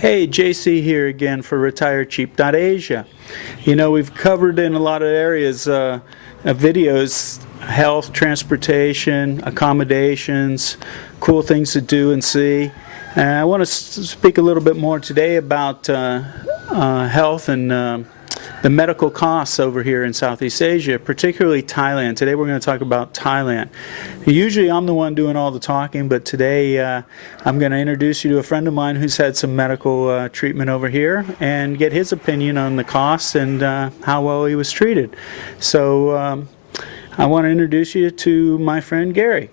Hey, JC here again for retirecheap.asia. You know, we've covered in a lot of areas videos, health, transportation, accommodations, cool things to do and see. And I want to speak a little bit more today about health and the medical costs over here in Southeast Asia, particularly Thailand. Today we're going to talk about Thailand. Usually I'm the one doing all the talking, but today I'm going to introduce you to a friend of mine who's had some medical treatment over here and get his opinion on the costs and how well he was treated. So I want to introduce you to my friend Gary.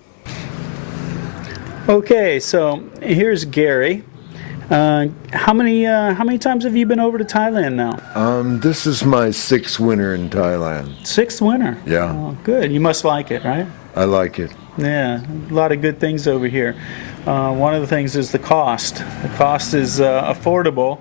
Okay, so here's Gary. How many times have you been over to Thailand now? This is my sixth winter in Thailand. Sixth winter? Yeah. Oh, good. You must like it, right? I like it. Yeah, a lot of good things over here. One of the things is the cost. The cost is affordable.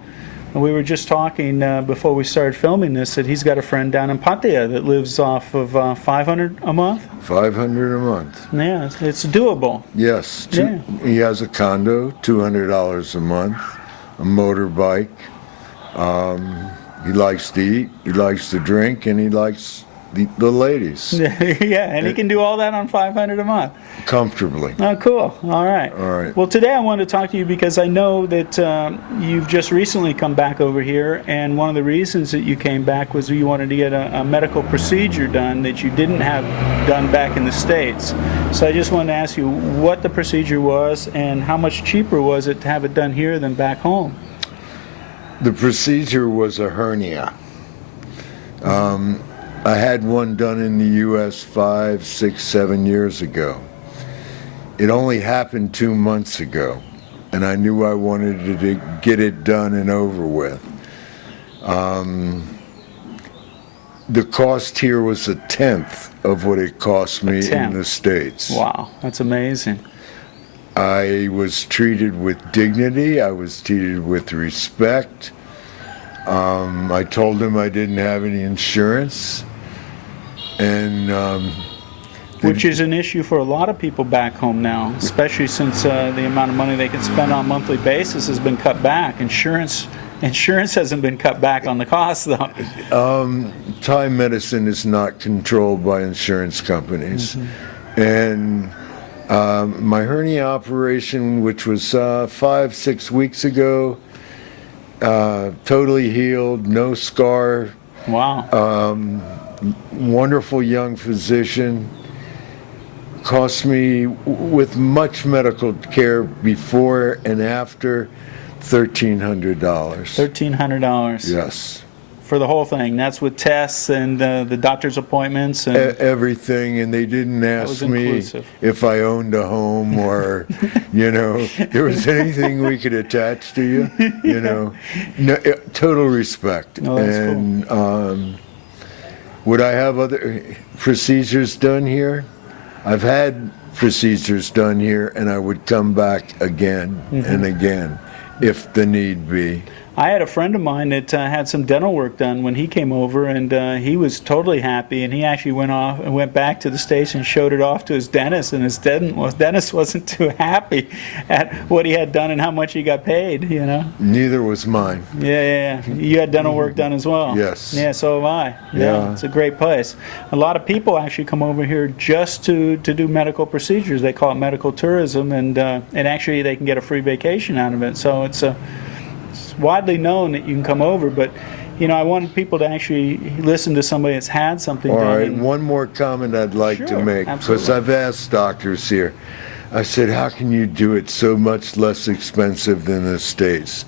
We were just talking before we started filming this that he's got a friend down in Pattaya that lives off of $500 a month. $500 a month. Yeah, it's doable. Yes. Yeah. He has a condo, $200 a month, a motorbike. He likes to eat, he likes to drink, and he likes the ladies. Yeah, and he can do all that on $500 a month. Comfortably. Oh, cool. All right. All right. Well, today I wanted to talk to you because I know that you've just recently come back over here, and one of the reasons that you came back was you wanted to get a medical procedure done that you didn't have done back in the States. So I just wanted to ask you what the procedure was and how much cheaper was it to have it done here than back home? The procedure was a hernia. I had one done in the U.S. 5, 6, 7 years ago. It only happened 2 months ago, and I knew I wanted to get it done and over with. The cost here was a tenth of what it cost me in the States. Wow, that's amazing. I was treated with dignity. I was treated with respect. I told him I didn't have any insurance. And which is an issue for a lot of people back home now, especially since the amount of money they can spend on a monthly basis has been cut back. Insurance hasn't been cut back on the cost, though. Thai medicine is not controlled by insurance companies. Mm-hmm. And my hernia operation, which was 5, 6 weeks ago, totally healed, no scar. Wow. Wonderful young physician. Cost me, with much medical care before and after, $1,300. $1,300. Yes. For the whole thing. That's with tests and the doctor's appointments and everything. And they didn't ask me if I owned a home or, you know, there was anything we could attach to you. You know, no, total respect. Oh, that's and cool. Would I have other procedures done here? I've had procedures done here, and I would come back again and again if the need be. I had a friend of mine that had some dental work done when he came over, and he was totally happy, and he actually went back to the States and showed it off to his dentist, and his dentist wasn't too happy at what he had done and how much he got paid, you know. Neither was mine. Yeah. You had dental work done as well? Yes. Yeah, so have I. Yeah. It's a great place. A lot of people actually come over here just to do medical procedures. They call it medical tourism, and actually they can get a free vacation out of it. So it's widely known that you can come over, but you know, I wanted people to actually listen to somebody that's had something done. All right, one more comment I'd like to make, because I've asked doctors here. I said, how can you do it so much less expensive than the States?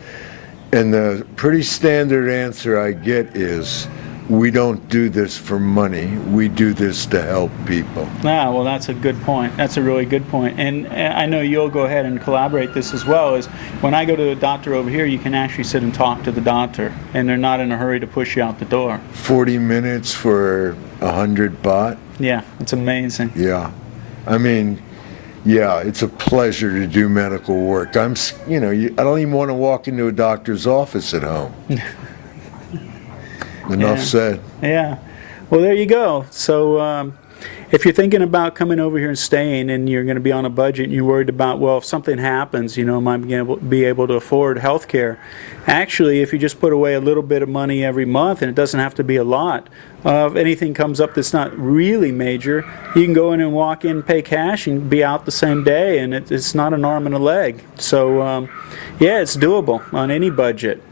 And the pretty standard answer I get is, we don't do this for money. We do this to help people. Ah, well, that's a good point. That's a really good point. And I know you'll go ahead and collaborate this as well. Is when I go to a doctor over here, you can actually sit and talk to the doctor, and they're not in a hurry to push you out the door. 40 minutes for 100 baht? Yeah, it's amazing. Yeah. I mean, yeah, it's a pleasure to do medical work. I don't even want to walk into a doctor's office at home. Enough said. Yeah. Well, there you go. So if you're thinking about coming over here and staying, and you're going to be on a budget, and you're worried about, well, if something happens, you know, am I going to be able to afford health care? Actually, if you just put away a little bit of money every month, and it doesn't have to be a lot, if anything comes up that's not really major, you can go in and walk in, pay cash, and be out the same day, and it's not an arm and a leg. So, yeah, it's doable on any budget.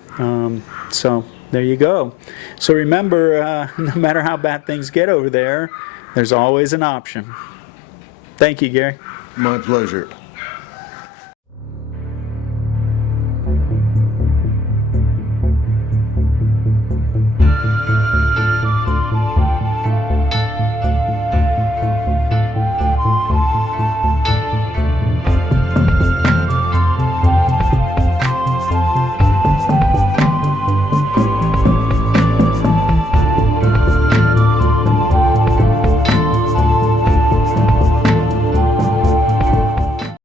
So there you go. So remember, no matter how bad things get over there, there's always an option. Thank you, Gary. My pleasure.